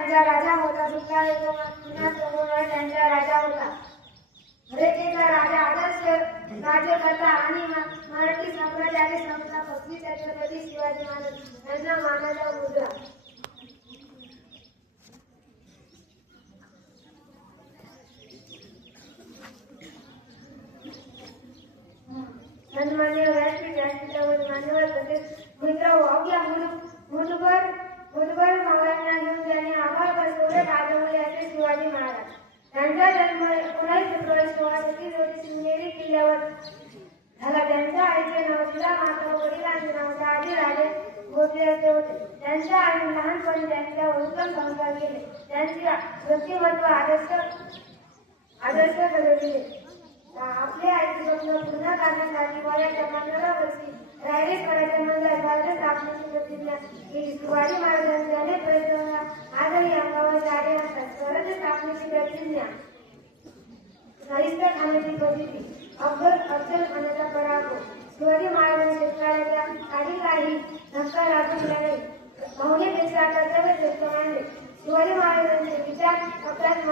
त्यांचा राजा होता. दुसरा त्यांचा राजा होता. हरेकेचा राजा आदर्श राज्यकर्ता आणि मराठी साम्राज्याचे संस्थापक छत्रपती शिवाजी महाराज यांना मानाचा मुद्रा. सन्मान्य व्यासपीठ व्यासपीठावर मान्यवर तसेच मित्र अवघ्या मुठभर मावळ्यांना घेऊन त्यांनी आभार बसवले गाजवले असे शिवाजी महाराज. त्यांचा जन्म 19 फेब्रुवारी 1630 रोजी शिवनेरी किल्ल्यावर झाला. त्यांच्या आईचे नाव जिजामाता व वडिलांचे नाव शहाजीराजे भोसले असे होते. त्यांच्या आईने लहानपणी त्यांच्यावर उत्तम संस्कार केले. त्यांचे व्यक्तिमत्व आदर्श घडविले. आपल्या आईचे स्वप्न पूर्ण करण्यासाठी वयाच्या 15 वर्षी रायरेश्वराच्या मंदिरात राज्य स्थापनेची प्रतिज्ञा केली. शिवाजी महाराजांचे अनेक प्रयत्न आजही अंगावर जागे असतात. स्वराज्य स्थापनेची प्रतिज्ञा, साहित्य खाण्याची पद्धती, अफजल खानाचा पराभव, शिवाजी महाराजांनी शेतकऱ्याच्या काही धक्का लागू दिला नाही. भावनेपेक्षा कर्तव्य श्रेष्ठ मानले. शिवाजी महाराजांचे विचार अभ्यास